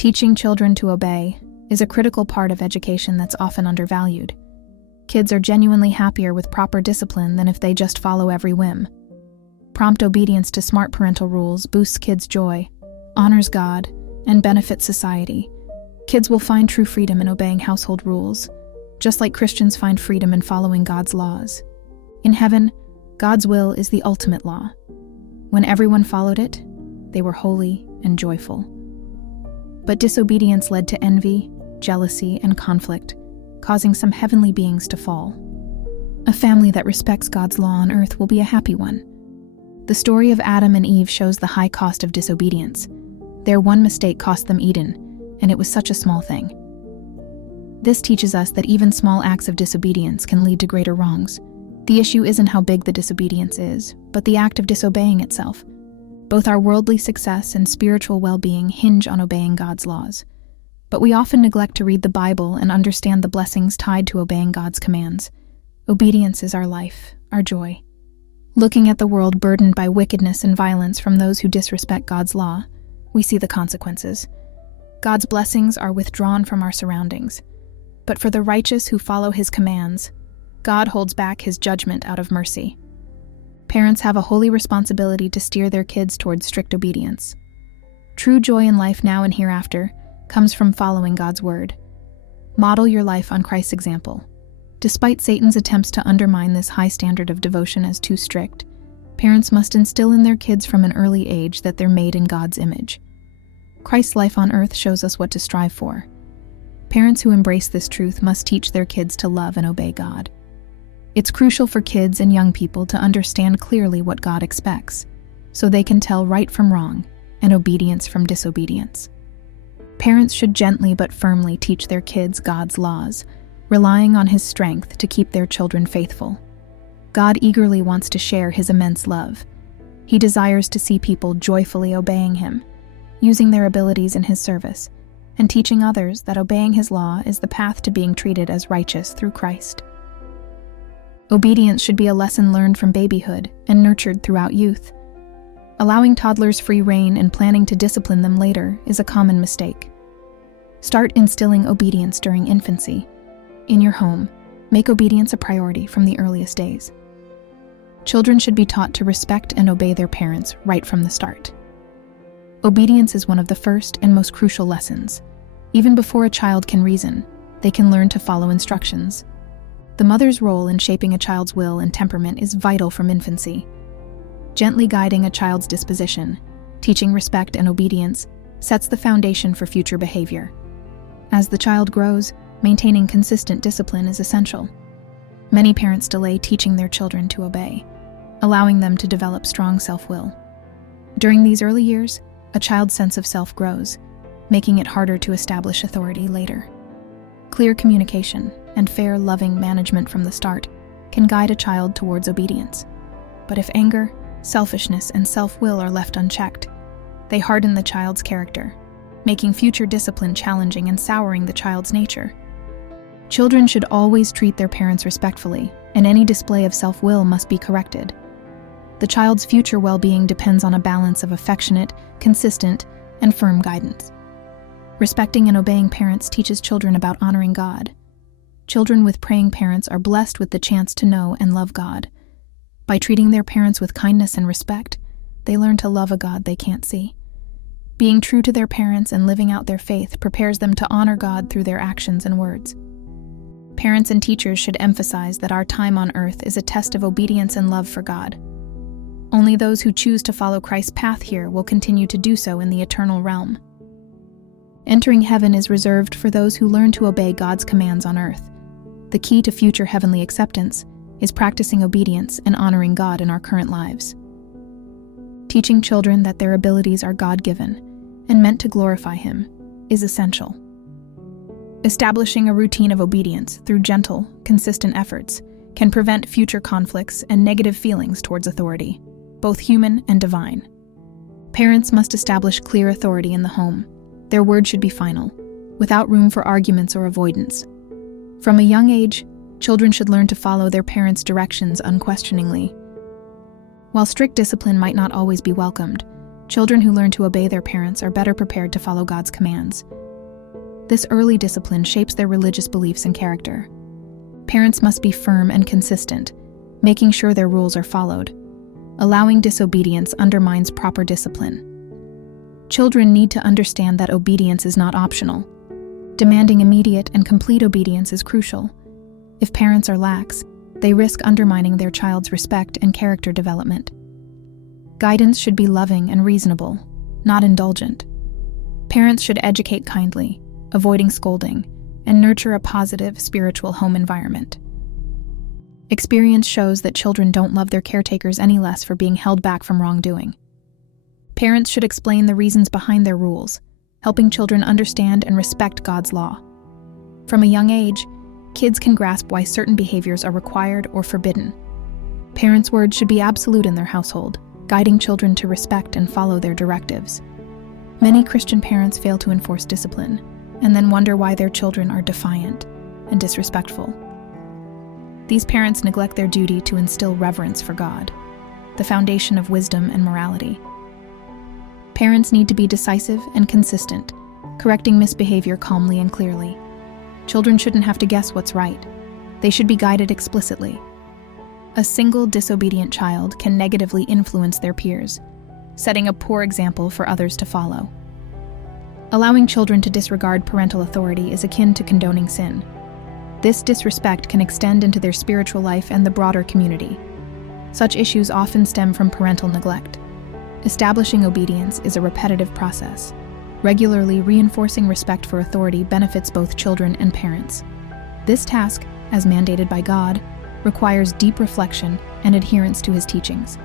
Teaching children to obey is a critical part of education that's often undervalued. Kids are genuinely happier with proper discipline than if they just follow every whim. Prompt obedience to smart parental rules boosts kids' joy, honors God, and benefits society. Kids will find true freedom in obeying household rules, just like Christians find freedom in following God's laws. In heaven, God's will is the ultimate law. When everyone followed it, they were holy and joyful. But disobedience led to envy, jealousy, and conflict, causing some heavenly beings to fall. A family that respects God's law on earth will be a happy one. The story of Adam and Eve shows the high cost of disobedience. Their one mistake cost them Eden, and it was such a small thing. This teaches us that even small acts of disobedience can lead to greater wrongs. The issue isn't how big the disobedience is, but the act of disobeying itself. Both our worldly success and spiritual well-being hinge on obeying God's laws. But we often neglect to read the Bible and understand the blessings tied to obeying God's commands. Obedience is our life, our joy. Looking at the world burdened by wickedness and violence from those who disrespect God's law, we see the consequences. God's blessings are withdrawn from our surroundings. But for the righteous who follow His commands, God holds back His judgment out of mercy. Parents have a holy responsibility to steer their kids towards strict obedience. True joy in life now and hereafter comes from following God's word. Model your life on Christ's example. Despite Satan's attempts to undermine this high standard of devotion as too strict, parents must instill in their kids from an early age that they're made in God's image. Christ's life on earth shows us what to strive for. Parents who embrace this truth must teach their kids to love and obey God. It's crucial for kids and young people to understand clearly what God expects, so they can tell right from wrong and obedience from disobedience. Parents should gently but firmly teach their kids God's laws, relying on His strength to keep their children faithful. God eagerly wants to share His immense love. He desires to see people joyfully obeying Him, using their abilities in His service, and teaching others that obeying His law is the path to being treated as righteous through Christ. Obedience should be a lesson learned from babyhood and nurtured throughout youth. Allowing toddlers free rein and planning to discipline them later is a common mistake. Start instilling obedience during infancy. In your home, make obedience a priority from the earliest days. Children should be taught to respect and obey their parents right from the start. Obedience is one of the first and most crucial lessons. Even before a child can reason, they can learn to follow instructions. The mother's role in shaping a child's will and temperament is vital from infancy. Gently guiding a child's disposition, teaching respect and obedience, sets the foundation for future behavior. As the child grows, maintaining consistent discipline is essential. Many parents delay teaching their children to obey, allowing them to develop strong self-will. During these early years, a child's sense of self grows, making it harder to establish authority later. Clear communication and fair, loving management from the start can guide a child towards obedience. But if anger, selfishness, and self-will are left unchecked, they harden the child's character, making future discipline challenging and souring the child's nature. Children should always treat their parents respectfully, and any display of self-will must be corrected. The child's future well-being depends on a balance of affectionate, consistent, and firm guidance. Respecting and obeying parents teaches children about honoring God. Children with praying parents are blessed with the chance to know and love God. By treating their parents with kindness and respect, they learn to love a God they can't see. Being true to their parents and living out their faith prepares them to honor God through their actions and words. Parents and teachers should emphasize that our time on earth is a test of obedience and love for God. Only those who choose to follow Christ's path here will continue to do so in the eternal realm. Entering heaven is reserved for those who learn to obey God's commands on earth. The key to future heavenly acceptance is practicing obedience and honoring God in our current lives. Teaching children that their abilities are God-given and meant to glorify Him is essential. Establishing a routine of obedience through gentle, consistent efforts can prevent future conflicts and negative feelings towards authority, both human and divine. Parents must establish clear authority in the home. Their word should be final, without room for arguments or avoidance. From a young age, children should learn to follow their parents' directions unquestioningly. While strict discipline might not always be welcomed, Children who learn to obey their parents are better prepared to follow God's commands. This early discipline shapes their religious beliefs and character. Parents must be firm and consistent, making sure their rules are followed. Allowing disobedience undermines proper discipline. Children need to understand that obedience is not optional. Demanding immediate and complete obedience is crucial. If parents are lax, they risk undermining their child's respect and character development. Guidance should be loving and reasonable, not indulgent. Parents should educate kindly, avoiding scolding, and nurture a positive, spiritual home environment. Experience shows that children don't love their caretakers any less for being held back from wrongdoing. Parents should explain the reasons behind their rules, helping children understand and respect God's law. From a young age, kids can grasp why certain behaviors are required or forbidden. Parents' words should be absolute in their household, guiding children to respect and follow their directives. Many Christian parents fail to enforce discipline, and then wonder why their children are defiant and disrespectful. These parents neglect their duty to instill reverence for God, the foundation of wisdom and morality. Parents need to be decisive and consistent, correcting misbehavior calmly and clearly. Children shouldn't have to guess what's right. They should be guided explicitly. A single disobedient child can negatively influence their peers, setting a poor example for others to follow. Allowing children to disregard parental authority is akin to condoning sin. This disrespect can extend into their spiritual life and the broader community. Such issues often stem from parental neglect. Establishing obedience is a repetitive process. Regularly reinforcing respect for authority benefits both children and parents. This task, as mandated by God, requires deep reflection and adherence to His teachings.